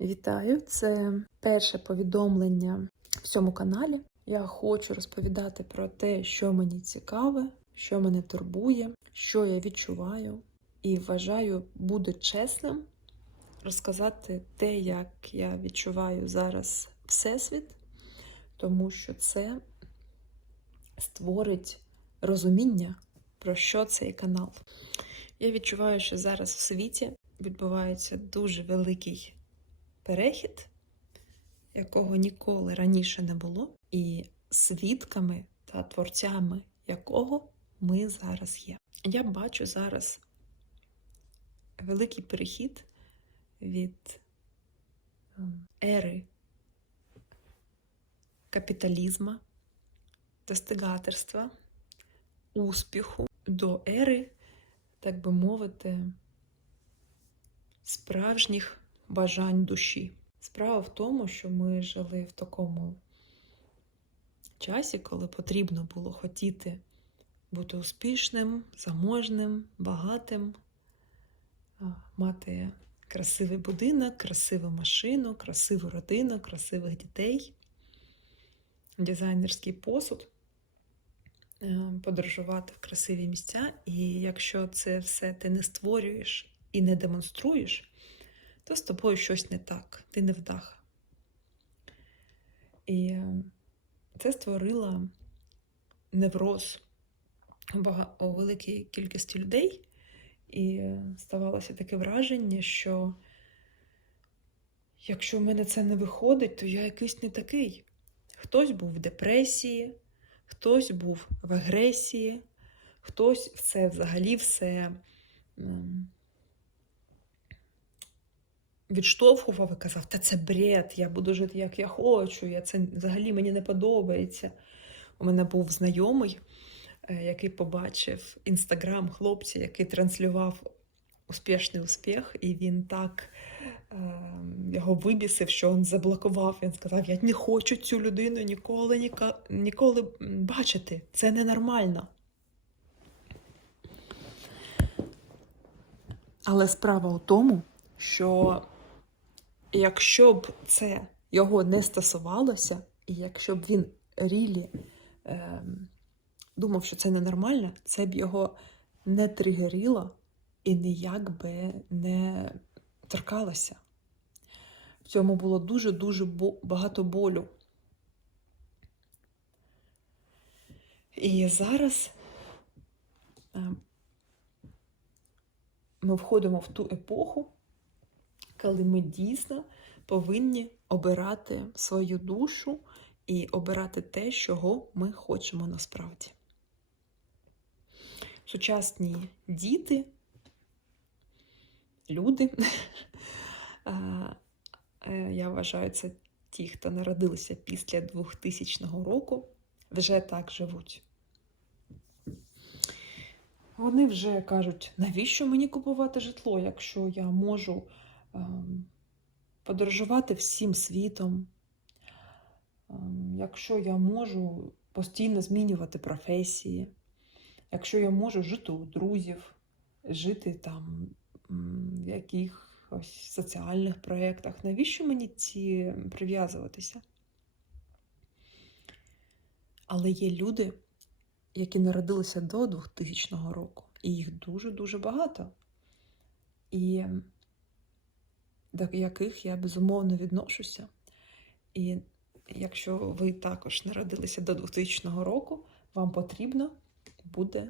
Вітаю! Це перше повідомлення в цьому каналі. Я хочу розповідати про те, що мені цікаве, що мене турбує, що я відчуваю, і вважаю, буде чесним розказати те, як я відчуваю зараз Всесвіт, тому що це створить розуміння, про що цей канал. Я відчуваю, що зараз в світі відбувається дуже великий перехід, якого ніколи раніше не було, і свідками та творцями якого ми зараз є. Я бачу зараз великий перехід від ем, ери капіталізму, достигаторства, успіху до ери, так би мовити, справжніх бажань душі. Справа в тому, що ми жили в такому часі, коли потрібно було хотіти бути успішним, заможним, багатим, мати красивий будинок, красиву машину, красиву родину, красивих дітей, дизайнерський посуд, е, подорожувати в красиві місця. І якщо це все ти не створюєш і не демонструєш, то з тобою щось не так, ти не вдаха. І е, це створило невроз у великій кількості людей, і ставалося таке враження, що якщо в мене це не виходить, то я якийсь не такий. Хтось був в депресії, хтось був в агресії, хтось це взагалі все м, відштовхував і казав, та це бред, я буду жити як я хочу, я це взагалі мені не подобається. У мене був знайомий, е, який побачив інстаграм хлопця, який транслював успішний успіх, і він так е, його вибісив, що він заблокував. Він сказав: Я не хочу цю людину ніколи, ніка- ніколи бачити. Це ненормально. Але справа у тому, що якщо б це його не стосувалося, і якщо б він рілі ем, думав, що це ненормально, це б його не тригерило і ніяк би не торкалося. В цьому було дуже-дуже багато болю. І зараз ем, ми входимо в ту епоху, коли ми дійсно повинні обирати свою душу і обирати те, чого ми хочемо насправді. Сучасні діти, люди, е, я вважаю, це ті, хто народилися після 2000 року, вже так живуть. Вони вже кажуть, навіщо мені купувати житло, якщо я можу подорожувати всім світом, ем, якщо я можу постійно змінювати професії, якщо я можу жити у друзів, жити там в якихось соціальних проєктах, навіщо мені ці прив'язуватися? Але є люди, які народилися до 2000 року, і їх дуже-дуже багато. І до яких я безумовно відношуся. І якщо ви також народилися до 2000 року, вам потрібно буде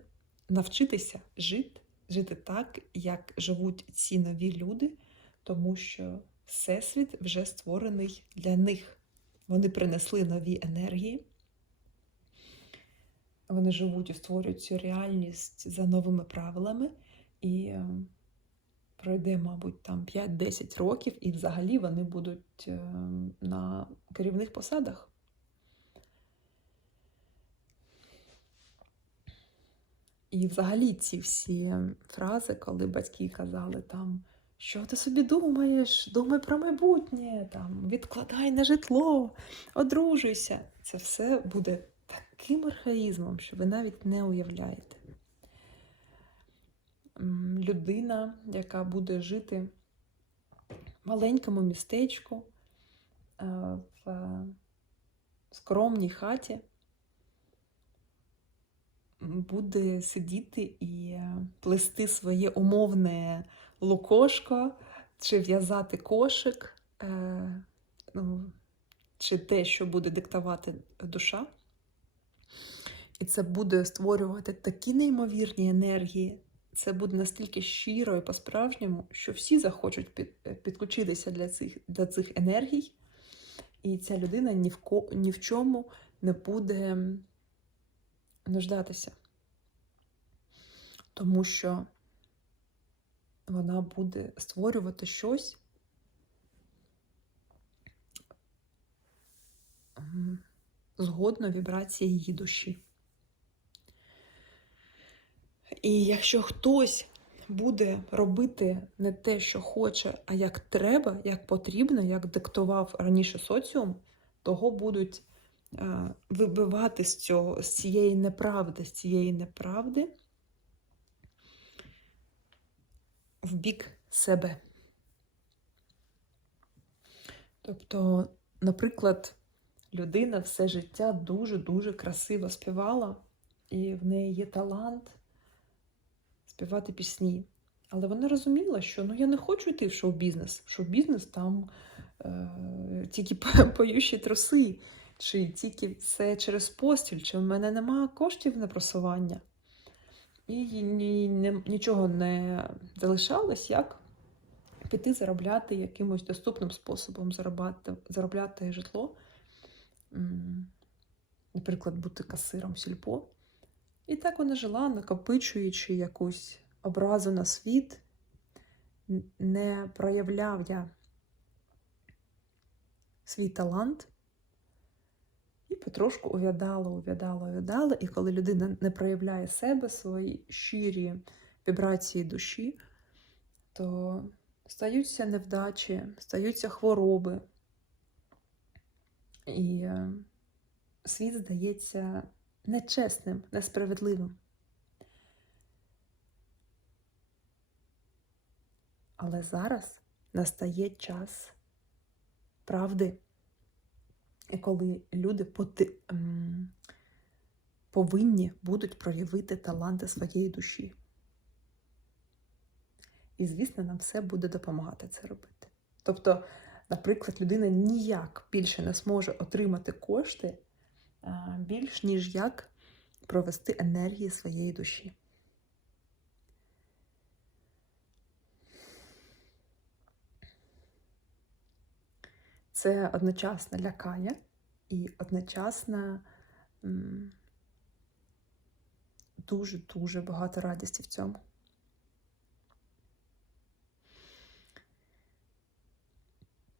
навчитися жити, жити так, як живуть ці нові люди, тому що Всесвіт вже створений для них. Вони принесли нові енергії. Вони живуть і створюють цю реальність за новими правилами. І пройде, мабуть, там 5-10 років, і взагалі вони будуть е, на керівних посадах. І взагалі ці всі фрази, коли батьки казали там, що ти собі думаєш, думай про майбутнє, там, відкладай на житло, одружуйся. Це все буде таким архаїзмом, що ви навіть не уявляєте. Людина, яка буде жити в маленькому містечку, е, в скромній хаті буде сидіти і плести своє умовне лукошко, чи в'язати кошик, е, ну, чи те, що буде диктувати душа. І це буде створювати такі неймовірні енергії. Це буде настільки щиро і по-справжньому, що всі захочуть під, підключитися для цих, для цих енергій, і ця людина ні в, ко, ні в чому не буде нуждатися. Тому що вона буде створювати щось згодно вібрації її душі. І якщо хтось буде робити не те, що хоче, а як треба, як потрібно, як диктував раніше соціум, того будуть е, вибивати з цього, з цієї неправди, з цієї неправди в бік себе. Тобто, наприклад, людина все життя дуже-дуже красиво співала, і в неї є талант співати пісні. Але вона розуміла, що ну я не хочу йти в шоу-бізнес. В Шоу-бізнес там е, тільки поющі труси, чи тільки все через постіль, чи в мене немає коштів на просування. І ні, ні, нічого не залишалось, як піти заробляти якимось доступним способом, заробляти, заробляти житло, наприклад, бути касиром сільпо. І так вона жила, накопичуючи якусь образу на світ, не проявляв я свій талант і потрошку увядала, увядала, увядала. І коли людина не проявляє себе, свої щирі вібрації душі, то стаються невдачі, стаються хвороби. І е, світ здається нечесним, несправедливим. Але зараз настає час правди, і коли люди поти... повинні будуть проявити таланти своєї душі. І, звісно, нам все буде допомагати це робити. Тобто, наприклад, людина ніяк більше не зможе отримати кошти більш ніж як провести енергії своєї душі. Це одночасно лякає і одночасно дуже-дуже багато радості в цьому.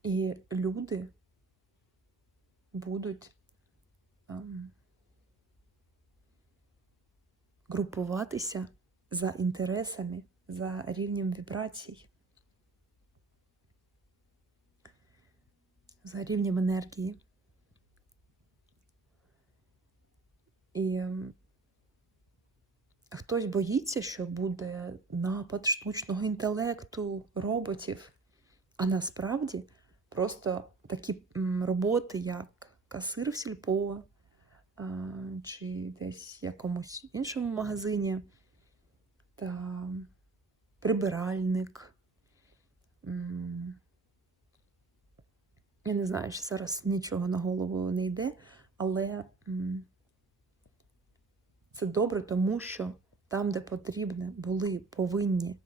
І люди будуть групуватися за інтересами, за рівнем вібрацій, за рівнем енергії. І ем, хтось боїться, що буде напад штучного інтелекту, роботів, а насправді просто такі роботи, як касир в сільпо, чи десь в якомусь іншому магазині, та прибиральник. Я не знаю, що зараз нічого на голову не йде, але це добре, тому що там, де потрібне, були повинні.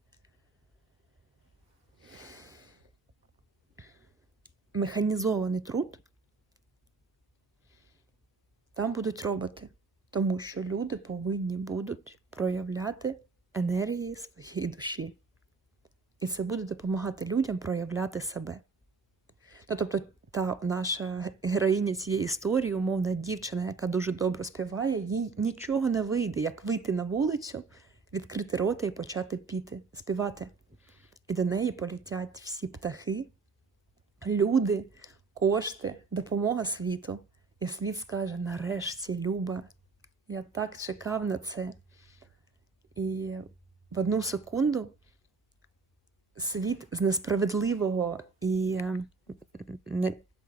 Механізований труд, там будуть роботи, тому що люди повинні будуть проявляти енергії своєї душі. І це буде допомагати людям проявляти себе. Ну, Тобто, та наша героїня цієї історії, умовна дівчина, яка дуже добре співає, їй нічого не вийде, як вийти на вулицю, відкрити рота і почати піти, співати. І до неї політять всі птахи, люди, кошти, допомога світу. І світ скаже: нарешті, Люба, я так чекав на це. І в одну секунду світ з несправедливого і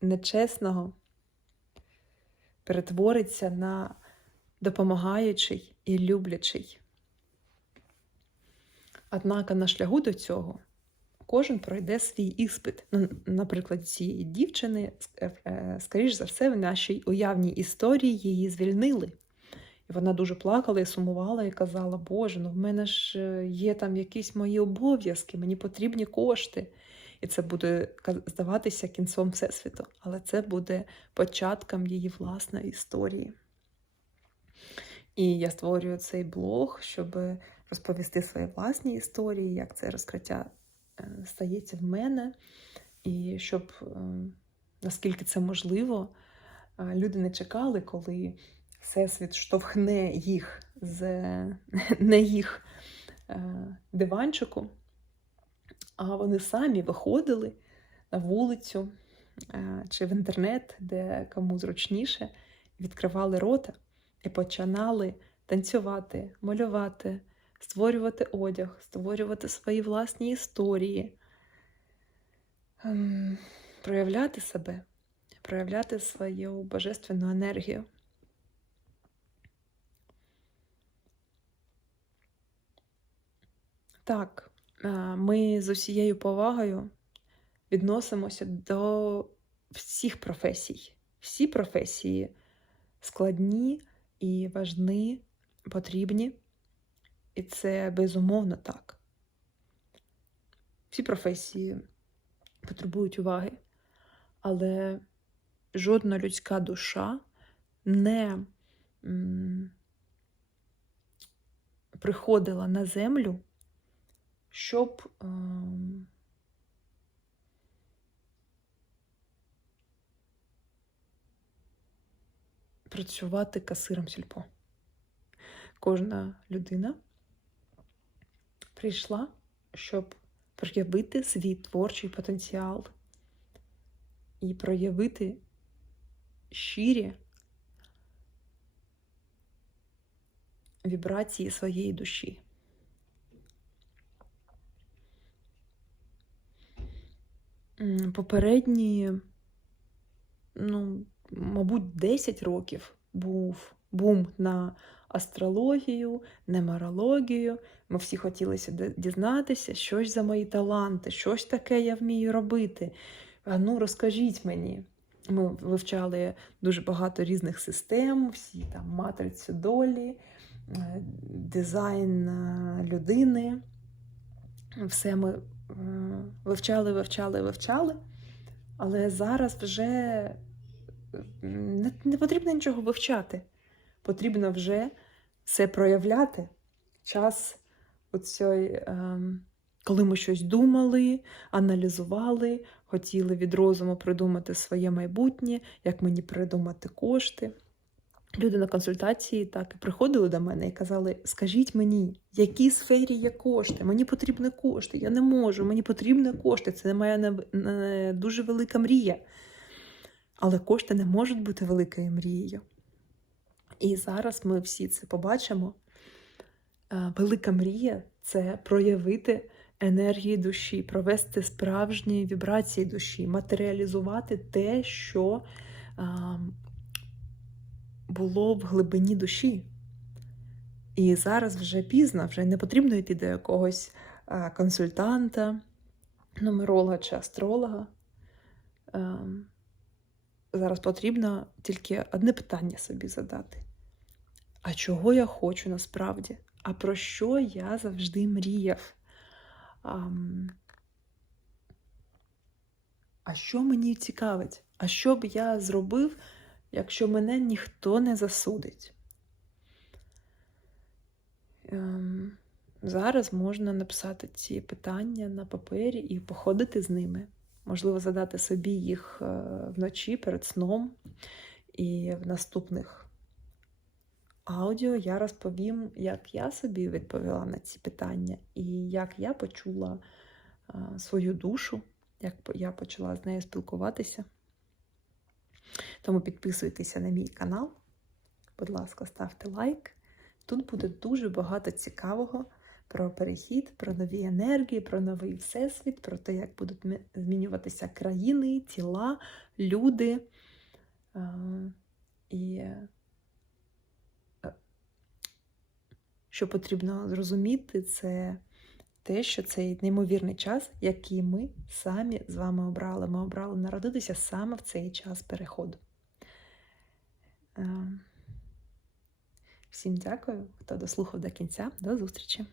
нечесного перетвориться на допомагаючий і люблячий. Однак на шляху до цього кожен пройде свій іспит. Ну, наприклад, цієї дівчини, е, е, скоріш за все, в нашій уявній історії її звільнили. І вона дуже плакала і сумувала, і казала: Боже, ну в мене ж е, є там якісь мої обов'язки, мені потрібні кошти. І це буде здаватися кінцем Всесвіту, але це буде початком її власної історії. І я створюю цей блог, щоб розповісти свої власні історії, як це розкриття стається в мене, і щоб, е, наскільки це можливо, е, люди не чекали, коли Всесвіт штовхне їх з не їх е, диванчику, а вони самі виходили на вулицю е, чи в інтернет, де кому зручніше, відкривали рота і починали танцювати, малювати, створювати одяг, створювати свої власні історії, ем, проявляти себе, проявляти свою божественну енергію. Так, е, ми з усією повагою відносимося до всіх професій. Всі професії складні і важні, потрібні. І це безумовно так. Всі професії потребують уваги, але жодна людська душа не приходила на землю, щоб ем, працювати касиром сільпо. Кожна людина прийшла, щоб проявити свій творчий потенціал і проявити щирі вібрації своєї душі. Попередні, ну, мабуть, 10 років був бум на астрологію, немерологію. Ми всі хотілося д- дізнатися, щось за мої таланти, щось таке я вмію робити. Ну, розкажіть мені. Ми вивчали дуже багато різних систем, всі там матрицю долі, е, дизайн е, людини. Все ми е, вивчали, вивчали, вивчали. Але зараз вже не потрібно нічого вивчати. Потрібно вже все проявляти. Час оцей, ем, коли ми щось думали, аналізували, хотіли від розуму придумати своє майбутнє, як мені придумати кошти. Люди на консультації так приходили до мене і казали: скажіть мені, в якій сфері є кошти? Мені потрібні кошти, я не можу, мені потрібні кошти. Це моя дуже велика мрія. Але кошти не можуть бути великою мрією. І зараз ми всі це побачимо. Е, Велика мрія це проявити енергії душі, провести справжні вібрації душі, матеріалізувати те, що було в глибині душі. І зараз вже пізно, вже не потрібно йти до якогось консультанта, нумеролога чи астролога. Зараз потрібно тільки одне питання собі задати. А чого я хочу насправді? А про що я завжди мріяв? А що мені цікавить? А що б я зробив, якщо мене ніхто не засудить? Ем, Зараз можна написати ці питання на папері і походити з ними. Можливо, задати собі їх е, вночі перед сном. І в наступних аудіо я розповім, як я собі відповіла на ці питання, і як я почула е, свою душу, як я почала з нею спілкуватися. Тому підписуйтеся на мій канал. Будь ласка, ставте лайк. Тут буде дуже багато цікавого про перехід, про нові енергії, про новий всесвіт, про те, як будуть змінюватися країни, тіла, люди. І е, що потрібно зрозуміти, це те, що цей неймовірний час, який ми самі з вами обрали. Ми обрали народитися саме в цей час переходу. Е, Всім дякую, хто дослухав до кінця. До зустрічі!